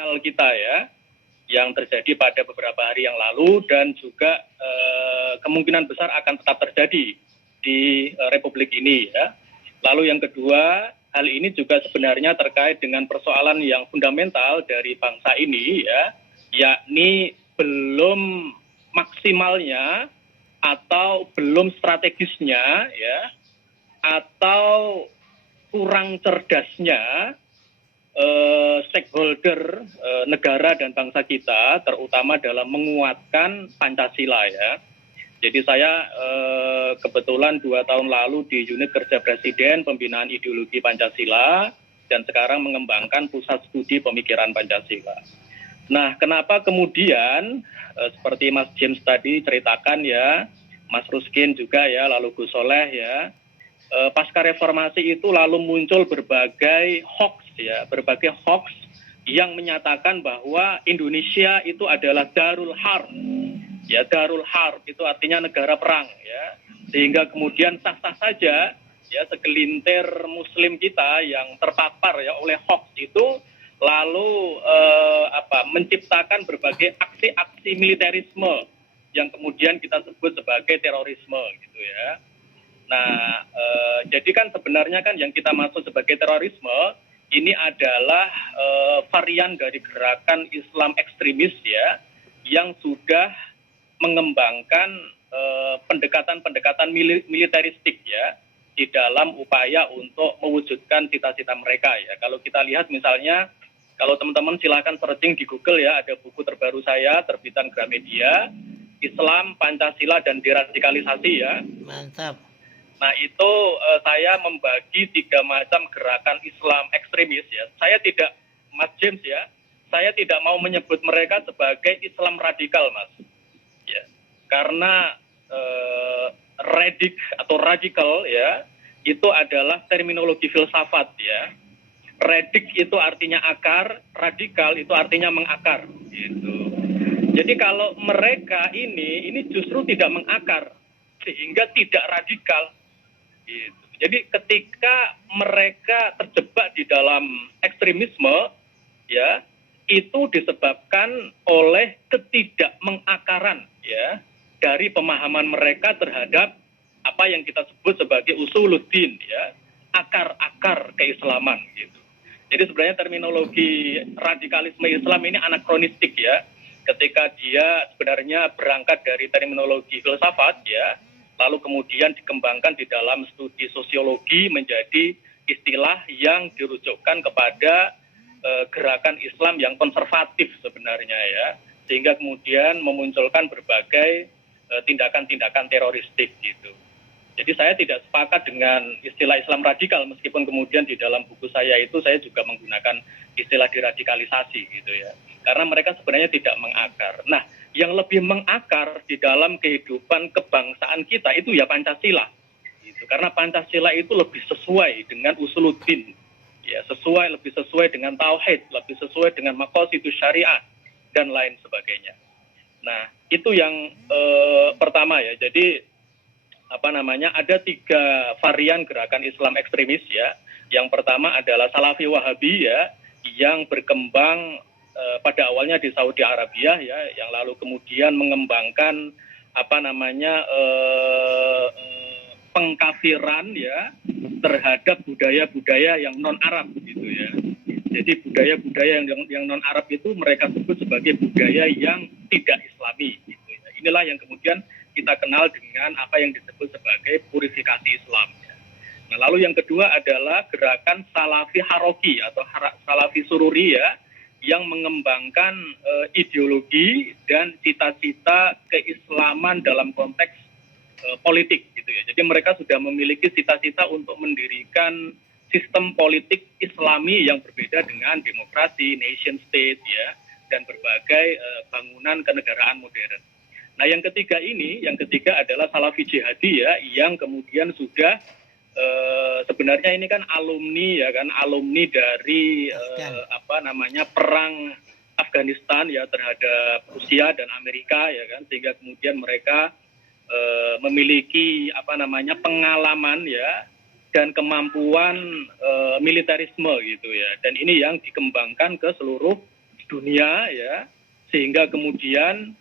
kolonial kita ya, yang terjadi pada beberapa hari yang lalu dan juga kemungkinan besar akan tetap terjadi di Republik ini ya. Lalu yang kedua, hal ini juga sebenarnya terkait dengan persoalan yang fundamental dari bangsa ini ya, yakni belum maksimalnya atau belum strategisnya ya, atau kurang cerdasnya stakeholder negara dan bangsa kita, terutama dalam menguatkan Pancasila ya. Jadi saya kebetulan 2 tahun lalu di unit kerja Presiden pembinaan ideologi Pancasila dan sekarang mengembangkan pusat studi pemikiran Pancasila. Nah, kenapa kemudian seperti Mas James tadi ceritakan ya, Mas Ruskin juga ya, lalu Gus Soleh ya, pasca reformasi itu lalu muncul berbagai hoax ya, berbagai hoax yang menyatakan bahwa Indonesia itu adalah Darul Harb. Ya, Darul Harb itu artinya negara perang ya. Sehingga kemudian sah-sah saja ya segelintir muslim kita yang terpapar ya oleh hoax itu lalu menciptakan berbagai aksi-aksi militerisme yang kemudian kita sebut sebagai terorisme gitu ya. Nah, jadi kan sebenarnya kan yang kita maksud sebagai terorisme ini adalah varian dari gerakan Islam ekstremis ya, yang sudah mengembangkan pendekatan-pendekatan militeristik ya di dalam upaya untuk mewujudkan cita-cita mereka ya. Kalau kita lihat misalnya, kalau teman-teman silakan searching di Google ya, ada buku terbaru saya terbitan Gramedia, Islam, Pancasila dan Deradikalisasi ya. Mantap. Nah itu saya membagi 3 macam gerakan Islam ekstremis ya. Saya tidak, Mas James ya, saya tidak mau menyebut mereka sebagai Islam radikal Mas. Ya, karena radikal ya, itu adalah terminologi filsafat ya. Radik itu artinya akar, radikal itu artinya mengakar gitu. Jadi kalau mereka ini justru tidak mengakar sehingga tidak radikal. Gitu. Jadi ketika mereka terjebak di dalam ekstremisme, ya itu disebabkan oleh ketidakmengakaran, ya dari pemahaman mereka terhadap apa yang kita sebut sebagai usuluddin, ya akar-akar keislaman, gitu. Jadi sebenarnya terminologi radikalisme Islam ini anakronistik, ya. Ketika dia sebenarnya berangkat dari terminologi filsafat, ya. Lalu kemudian dikembangkan di dalam studi sosiologi menjadi istilah yang dirujukkan kepada gerakan Islam yang konservatif sebenarnya ya, sehingga kemudian memunculkan berbagai tindakan-tindakan teroristik gitu. Jadi saya tidak sepakat dengan istilah Islam radikal, meskipun kemudian di dalam buku saya itu saya juga menggunakan istilah deradikalisasi gitu ya, karena mereka sebenarnya tidak mengakar. Nah, yang lebih mengakar di dalam kehidupan kebangsaan kita itu ya Pancasila, gitu. Karena Pancasila itu lebih sesuai dengan usuluddin, ya lebih sesuai dengan tauhid, lebih sesuai dengan maqasidus syariah dan lain sebagainya. Nah, itu yang pertama ya. Jadi ada 3 varian gerakan Islam ekstremis ya. Yang pertama adalah Salafi Wahabi ya, yang berkembang pada awalnya di Saudi Arabia ya, yang lalu kemudian mengembangkan pengkafiran ya terhadap budaya-budaya yang non Arab gitu ya. Jadi budaya-budaya yang non Arab itu mereka sebut sebagai budaya yang tidak Islami gitu ya. Inilah yang kemudian kita kenal dengan apa yang disebut sebagai purifikasi Islam ya. Nah, lalu yang kedua adalah gerakan Salafi Haroki atau Salafi Sururi ya, yang mengembangkan ideologi dan cita-cita keislaman dalam konteks politik gitu ya. Jadi mereka sudah memiliki cita-cita untuk mendirikan sistem politik Islami yang berbeda dengan demokrasi, nation state ya, dan berbagai bangunan kenegaraan modern. Nah, yang ketiga adalah Salafi Jihadi ya, yang kemudian sudah sebenarnya ini kan alumni dari perang Afghanistan ya terhadap Rusia dan Amerika ya kan, sehingga kemudian mereka memiliki pengalaman ya dan kemampuan militerisme gitu ya, dan ini yang dikembangkan ke seluruh dunia ya, sehingga kemudian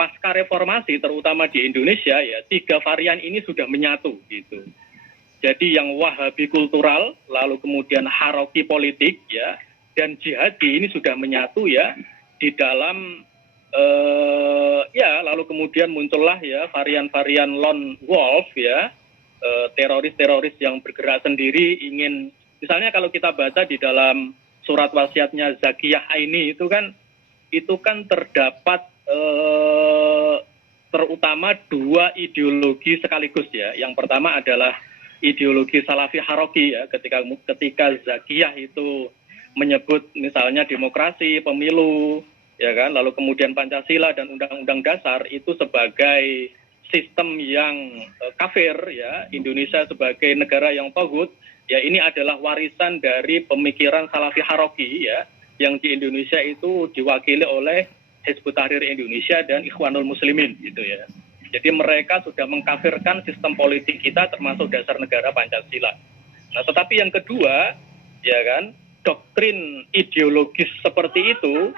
pasca reformasi terutama di Indonesia ya, 3 varian ini sudah menyatu gitu. Jadi yang Wahabi kultural, lalu kemudian Haroki politik ya, dan jihadi ini sudah menyatu ya di dalam lalu kemudian muncullah ya varian-varian lone wolf ya, teroris-teroris yang bergerak sendiri ingin, misalnya kalau kita baca di dalam surat wasiatnya Zakiyah Aini itu kan terdapat terutama 2 ideologi sekaligus ya. Yang pertama adalah ideologi Salafi Haroki ya, ketika Zakiyah itu menyebut misalnya demokrasi, pemilu, ya kan, lalu kemudian Pancasila dan Undang-Undang Dasar itu sebagai sistem yang kafir ya, Indonesia sebagai negara yang taghut, ya ini adalah warisan dari pemikiran Salafi Haroki ya, yang di Indonesia itu diwakili oleh Hizbut Tahrir Indonesia dan Ikhwanul Muslimin gitu ya. Jadi mereka sudah mengkafirkan sistem politik kita termasuk dasar negara Pancasila. Nah, tetapi yang kedua, ya kan, doktrin ideologis seperti itu